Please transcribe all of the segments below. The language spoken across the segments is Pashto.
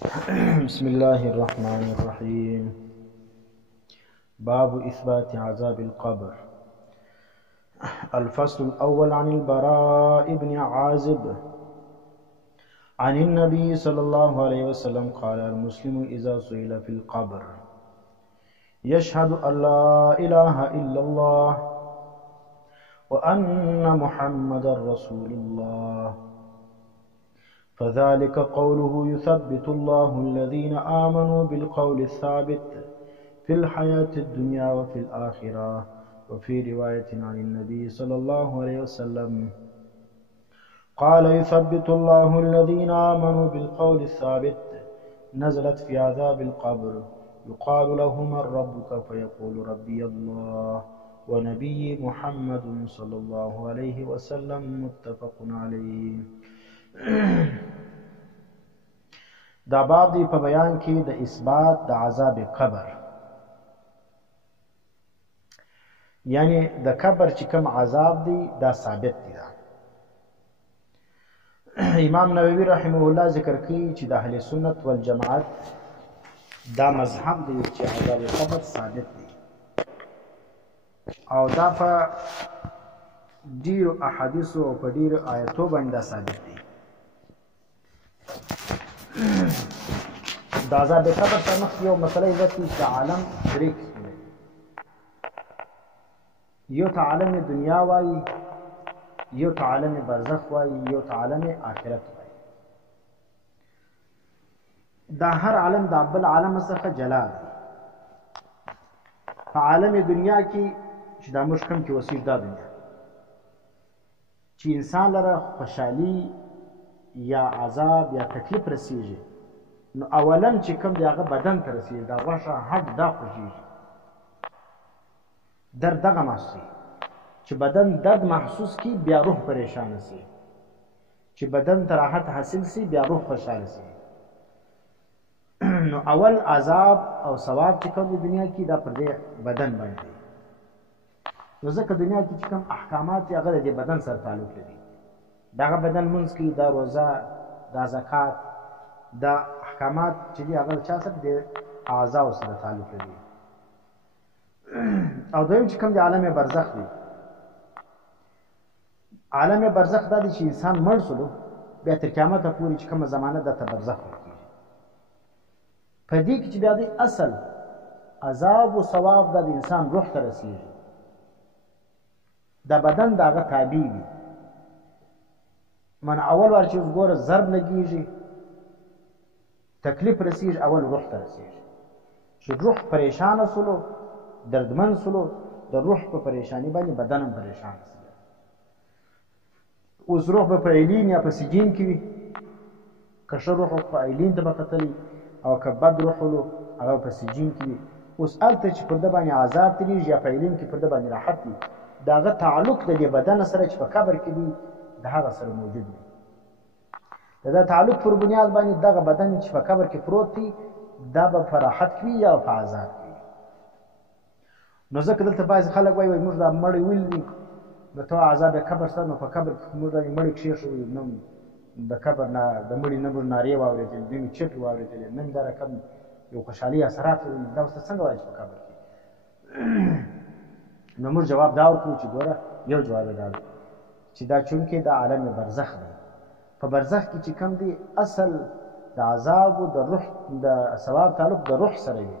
بسم الله الرحمن الرحيم. باب إثبات عذاب القبر. الفصل الأول عن البراء بن عازب عن النبي صلى الله عليه وسلم قال: المسلم إذا سئل في القبر يشهد أن لا إله إلا الله وأن محمد رسول الله فذلك قوله يثبت الله الذين آمنوا بالقول الثابت في الحياة الدنيا وفي الآخرة. وفي رواية عن النبي صلى الله عليه وسلم قال: يثبت الله الذين آمنوا بالقول الثابت. نزلت في عذاب القبر يقال له: من ربك؟ فيقول: ربي الله ونبي محمد صلى الله عليه وسلم. متفق عليه. دا باب دی په بیان کې د اثبات د عذاب قبر، یعنی د قبر چې کوم عذاب دی دا ثابت دی. امام نووي رحمه الله ذکر کوي چې د اهل سنت والجماعت دا مذهب دی چې عذاب قبر ثابت دی، او دا په ډیرو احادیثو او په ډیرو آیتو باندې ثابت دی. د عذاب قبر سره مخ یو مسله ده چې عالم درې قسم دی. یو ته عالم دنیا وایي، یو ته عالم برزخ وایي، یو ته عالم آخرت وایي. دا هر عالم د بل عالم څخه جلا دی. په عالم دنیا کې چې دا موږ کوم کې وصیف دا دنیا چې انسان لره خوشحالي یا عذاب یا تکلیف رسیږي، نو اولا چې کوم دی هغه بدن ته رسیږي، دا غوښه هډ دا خوږیږي، درد دغه محسوسي. چې بدن درد محسوس کی بیا روح پریشان سی، چې بدن ته راحت حاصل سی بیا روح خوشحاله سی. نو اول عذاب او ثواب چې کوم دنیا کې دا پر دې بدن باندې، نو ځکه دنیا کې چې کوم احکامات هغه د بدن سره تعلق لري. دغه بدن منځ کې دا روزه، دا زکات، دا احکامات چې دي هغه چا سره د اعضاء سره تعلق لري. او دویم چې کوم د عالم برزخ دی، عالم برزخ دا دی چې انسان مړ شلو بیا تر قیامت پورې چې کومه زمانه ده ته برزخ ورکېږي. په دې کې چې بیا د اصل عذاب و ثواب دا د انسان روح ته رسېږي، دا بدن د هغه تابع وي. من اول وار چې ګوره ضرب لګېږي، تکلیف رسېږي، اول روح ته رسېږي. چې روح پریشانه سلو، دردمن سلو، د روح په پریشانی باندې بدن هم پریشان سي. اوس روح به په عیلین یا په سجین کې وي، که ښه روح په عیلین ته به کتلی، او که بد روح ولو هغه په سجین کې وي. اوس هلته چې پر ده باندې عذاب تېرېږي یا په عیلین کې پر ده باندې راحت وي، د هغه تعلق د دې بدن سره چې په قبر کې دی د هغه سره موجود وي. د دا تعلق پر بنیاد باندې دغه بدن چې په قبر کې پروت دی دا به په راحت کې وي یا په عذاب کې وي. نو ځکه دلته بعضې خلک وایي موږ دا مړی ولیدي، نو ته عذاب قبر سره، نو په قبر کې موږ دا مړی کښېښوو، نه د قبر نه د مړي نه موږ نارې واورېدلې، نه مې چغې واورېدلې، نه مې دا رقم یو خوشحالي اثرات ولیدل. دا اوس ته څنګه وایي چې په قبر کې؟ نو موږ جواب دا ورکوو چې ګوره یو جواب یې دا دی چې دا چونکې د عالم برزخ دی. په برزخ کې چې کوم دی اصل د عذاب و د روح د ثواب تعلق د روح سره وي.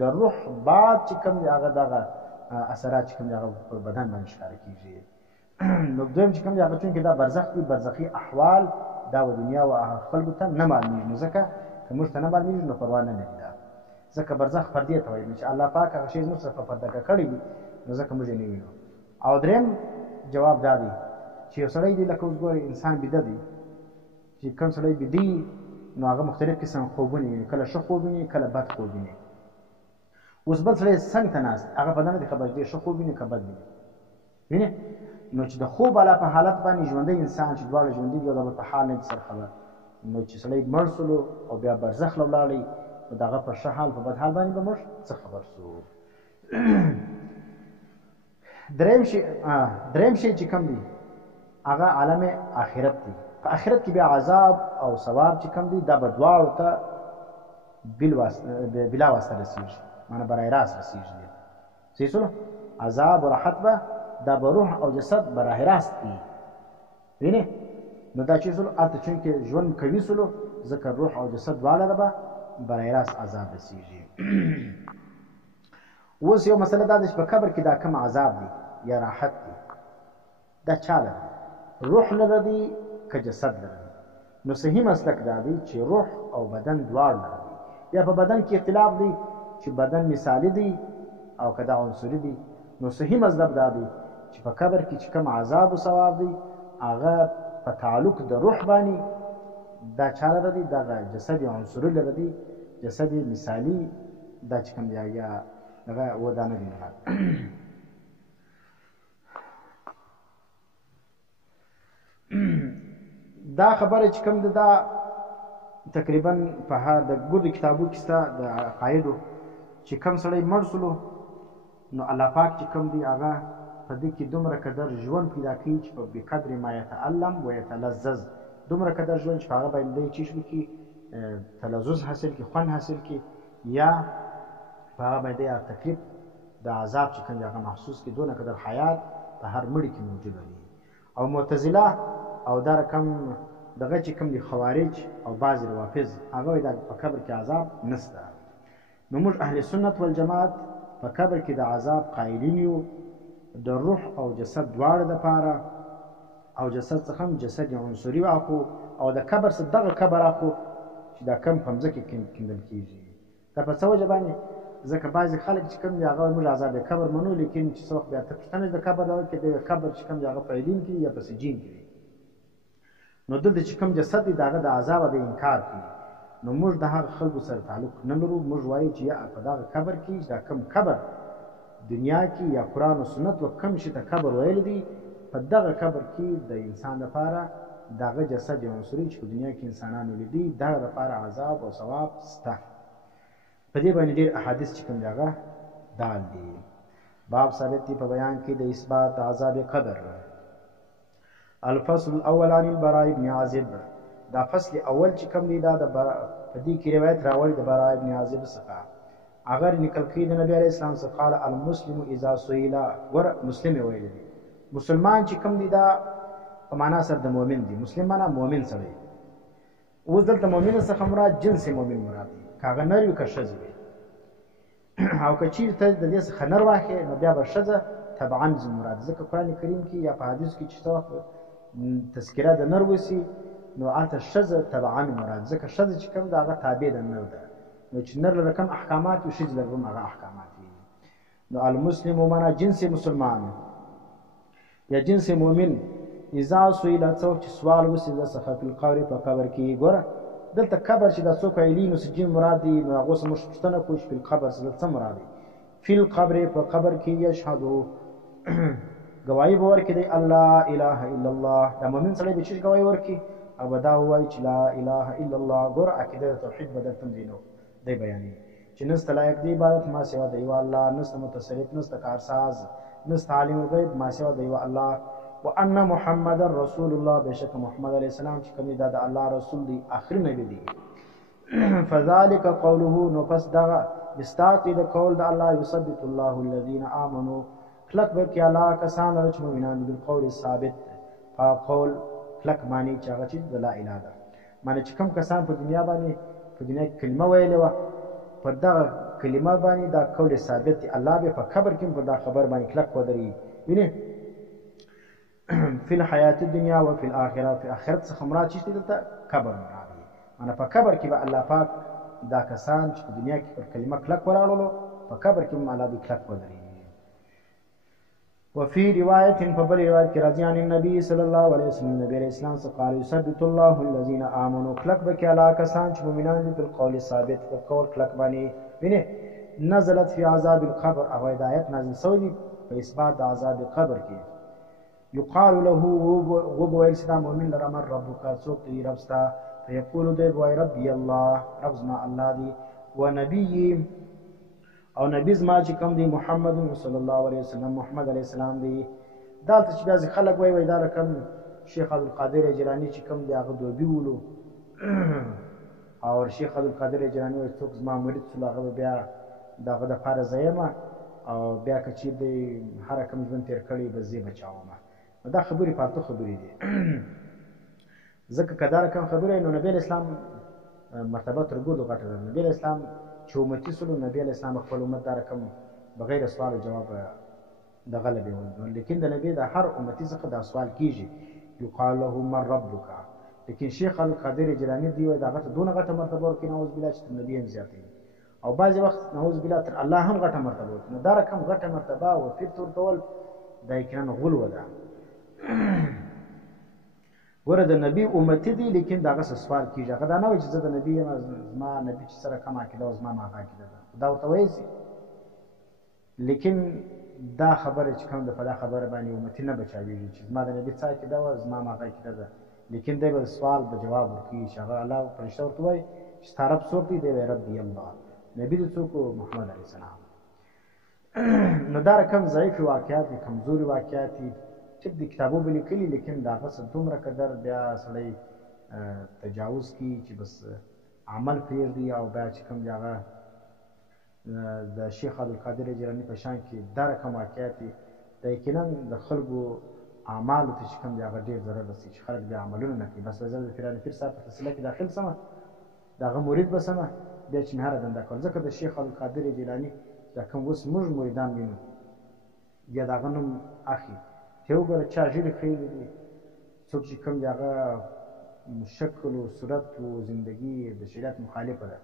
د روح بعد چې کوم دی هغه دغه اثرات چې کوم دی هغه په بدن باندې ښکاره کېږي. نو دویم چې کوم دی هغه چونکې دا برزخ دی، برزخي احوال دا و دنیا و خلکو ته نه معلومېږي. نو ځکه که موږ ته نه معلومېږي نو پروا نه لري. دا ځکه برزخ پردې ته وایي چې الله پاک هغه شی زموږ سره په پرده کړی وي، نو ځکه موږ یې نه وینو. او دریم جواب دا دی چې یو سړی دی لکه اوس ګورې انسان بیده دی، چې کوم سړی بیده وي نو هغه مختلف قسم خوبونه ویني، کله ښه خوب ویني، کله بد خوب ویني. اوس بل سړی څنګ ته ناست هغه په نه دی خبر چې دی ښه خوب ویني که بد ویني، وینې. نو چې د خوب والا په حالت باندې ژوندی انسان چې دواړه ژوندي دي او د بل په حال نه دي سره خبر، نو چې سړی مړ سلو او بیا برزخ له ولاړی، نو د هغه په ښه حال په بد حال باندې به موږ څه خبر سو. دریم شی چې کوم دی هغه عالم آخرت دی. په آخرت کې بیا عذاب او ثواب چې کوم دی دا به دواړو ته بلا واسطه رسیږي، معنی برای راست رسیږي. صحیح شو؟ عذاب او راحت به دا به روح او جسد برای راست وي. وینې نو دا چې سلو هلته چونکې ژوند کوي سلو ځکه روح او جسد دواړه به برای راست عذاب رسیږي. اوس یو مسله دا ده چې په قبر کې دا کوم عذاب دی یا راحت دی دا چا لره روح لره دی که جسد لره دی؟ نو صحیح مسلک دا دی چې روح او بدن دواړه لره دی. یا په بدن کې اختلاف دی چې بدن مثالي دی او که دا عنصري دی. نو صحیح مذهب دا دی چې په قبر کې چې کوم عذاب او ثواب دی هغه په تعلق د روح باندې دا چا لره دی دغه جسد عنصري لره دی، جسد مثالي دا چې کوم دی یا دغه ودانه دی مراد. دا خبره چې کوم ده دا تقریبا په د ګردو کتابو کې ستا د عقایدو چې کوم سړی مړ سلو نو الله پاک چې کوم دی هغه په دې کې دومره قدر ژوند پیدا کوي چې په بقدر ما یتعلم و یتلذذ دومره قدر ژوند چې په هغه باندې دی چې شو کې تلذذ حاصل کې خوند حاصل کې یا په هغه باندې تکلیف د عذاب چې کوم دی هغه محسوس کې دونه قدر حیات په هر مړي کې موجوده وي. او معتزله او دا رقم دغه چې کوم دي خوارج او بعض روافض هغه وایي دا په قبر کې عذاب نشته. نو موږ اهل سنت والجماعت په قبر کې د عذاب قایلین یو د روح او جسد دواړه دپاره او جسد څخه هم جسد عنصري واخو او د قبر څخه دغه قبر اخو چې دا کم په مځکه کې کیندل کېږي. دا په څه وجه باندې ځکه بعضې خلک چې کوم دي هغه موږ عذاب قبر منو لیکن چې څه وخت بیا ته پوښتنه د قبر دا کې د قبر چې کوم دي هغه په علین کې یا په سجین کې وي. نو دلته چې کوم جسد دی د هغه د عذاب د انکار کوي. نو موږ د هغه خلکو سره تعلق نه لرو. موږ وایو چې یا په دغه قبر کې دا کم قبر دنیا کې یا قرآن او سنت و کم شي ته قبر ویل دي په دغه قبر کې د انسان لپاره دغه جسد عنصري چې په دنیا کې انسانان ولیدي دغه لپاره عذاب او ثواب شته. په دې باندې ډېر احادیث چې کوم دی هغه دال دي. باب ثابت دی په بیان کې د اثبات عذاب قبر. الفصل الاول عن البراء بن عازب دا فصل اول چې کوم دی دا د په دې کې روایت راوړي د براء بن عازب څخه اگر نقل کړي د نبی علیه السلام څخه قال المسلم اذا سئل ور مسلم ویل دي مسلمان چې کوم دی دا په معنا سره د مؤمن دی. مسلم معنا مؤمن سره. اوس دلته مؤمن څخه مراد جنس مؤمن مراد دی کاغه نر وي که ښځه وي او که چیرې ته د دې څخه نر واخلې نو بیا به ښځه طبعا مراد ځکه قرآن کریم کې یا په حدیث کې چې څه وخت تذکره د نر وسي نو هلته ښځه طبعا مراد ځکه ښځه چې کوم د هغه تابع د نر ده. نو چې نر لره کوم احکامات وي ښځې لره هم هغه احکامات وي. نو المسلم معنا جنس مسلمان یا جنس مؤمن اذا سئل څوک چې سوال وسي د څخه په القبر په قبر کې ګوره دلته قبر چې دا څوک عیلین او سجین مراد دي نو هغه څه موږ پوښتنه کوو چې په القبر څه مراد دي. فی القبر په قبر کې یشهدو گواهی به ورکړي دی الله اله الا الله. دا مؤمن سړی به چې گواهی ورکړي او به دا ووایي چې لا اله الا الله. ګوره عقیده د توحید به درته دی بیانوي چې نسته لایق دی عبادت ما سوا د یوه الله نسته متصرف نسته کارساز نسته عالم الغیب ما سوا د یوه الله وان محمد رسول الله بشک محمد علیه السلام چې کوم دا د الله رسول دی آخري نبی دی. فذلك قوله نو پس دغه مستاق د قول د الله یثبت الله الذين امنوا کلک به کې الله کسان لري چې مؤمنان دي بالقول ثابت په قول کلک معنی چې هغه چې د لا اله ده معنی چې کوم کسان په دنیا باندې په دنیا کې کلمه ویلې وه په دغه کلمه باندې دا قول ثابت دی الله به په قبر کې په دا خبر باندې کلک ودرېږي. وینې فی الحیات الدنیا و فی الاخره فی آخرت څخه مراد چې دلته قبر مراد دی. معنی په قبر کې به الله پاک دا کسان چې په دنیا کې پر کلمه کلک ولاړلو په قبر کې هم الله به کلک ودرېږي. وفي روایت په بل روایت کې راځي عن النبي صلی الله علیه وسلم نبی علیه السلام څخه قال یثبت الله الذين امنوا کلک به کې الله کسان چې مؤمنان دي په قول ثابت په قول کلک باندې. وینې نزلت فی عذاب القبر او هدایت نازل شوی دی په اثبات د عذاب قبر کې. یقال له وبویل ستا مؤمن لره من ربک څوک دی رب ستا فیقول دی بوای ربی الله رب زما الله دی و نبی او نبی زما چې کوم دی محمد صلی الله علیه وسلم محمد علیه السلام دی. دلته چې بعضې خلک وایي دا رقم شیخ عبدالقادر جیلاني چې کوم دی هغه دوبي ولو او او شیخ عبدالقادر جیلاني وایي څوک زما مرید شول هغه به بیا د هغه دپاره زه یم او بیا که چېرې دی هر کوم ژوند تېر کړی به زه یې بچاومه. نو دا خبرې فالتو خبرې دي. ځکه که دا رقم خبره وي نو نبي علیه اسلام مرتبه تر ګردو غټه ده. نبي علیه اسلام چې امتي سولو، نبي علیه اسلام خپل امت دا رقم بغیر سوال و جواب دغه لبې ول. لیکن د نبي د هر امتي څخه دا سوال کېږي یقال له من ربک. لیکن شیخ عبدالقادر جیلاني دی وایي د هغه ته دونه غټه مرتبه ورکوي نعوذ بالله چې تر نبي هم زیاته او بعضې وخت نعوذ بالله تر الله هم غټه مرتبه ورکوي. نو دا رقم غټه مرتبه او فرت ورکول دا یقینا غلوه ده. ګوره د نبي امتي دی لیکن د هغه څه سوال کېږي. هغه دا نه وایي چې زه د نبي یم زما نبي چې سره کم عقیده او زما هغه عقیده ده، دا ورته وایي شي. لیکن دا خبره چې کوم ده په دا خبره باندې امتي نه بچاوېږي چې زما د نبي څه عقیده وه زما هغه عقیده ده. لیکن دی به سوال به جواب ورکوي چې هغه الله فرشته ورته وایي چې ستا رب څوک دی؟ دی وایي ربي الله. نبي د څوک و؟ محمد علیه السلام. نو دا رقم ضعیف واقعات دي، کمزوري واقعات دي چې د کتابو به لیکلي لیکن د هغه څه دومره قدر بیا سړی تجاوز کي چې بس عمل پرېږدي او بیا چې کوم د هغه د شیخ عبدالقادر جیلاني په شان کې دا رقم واقعات دي دا یقینا د خلکو اعمالو ته چې کوم د هغه ډېر ضرر رسي چې خلک بیا عملونه نه کوي. بس زه د پیران پیر صاحب په سلسله کې داخل سمه د هغه مرید به سمه بیا چې مې هره دنده کول. ځکه د شیخ عبدالقادر جیلاني دا کوم اوس موږ مریدان وینو بیا د هغه نوم اخلي چې وګوره چا ږیرې خریلې دي، څوک چې کوم د هغه شکل و صورت و زندګي د شریعت مخالفه ده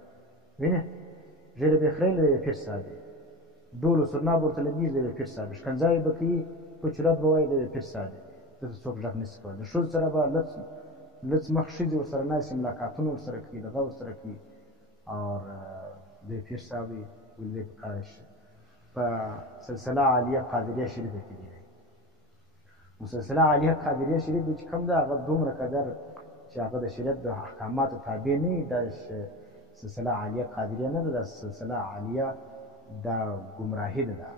وینې ږیرې به یې خریلې دی پیر صاحب دی، ډول و سرناب ورته لګېږي دی پیر صاحب، ښکنځاوې به کوي په چورت به وایي دی پیر صاحب دی. دلته څوک غږ نشي کولی. د ښځو سره به لڅ مخ ښځې ورسره ناستې ملاقاتونه ورسره کوي دغه ورسره کوي اور دی پیر صاحب وي ولې دی په کار په سلسله عالیه قادریه شریفه کې دی. نو سلسله عالیه قادریه شریف چې کوم ده هغه دومره قدر چې هغه د شریعت د احکاماتو تابع نه وي دا سلسله عالیه قادریه نه ده، دا سلسله عالیه دا ګمراهي ده.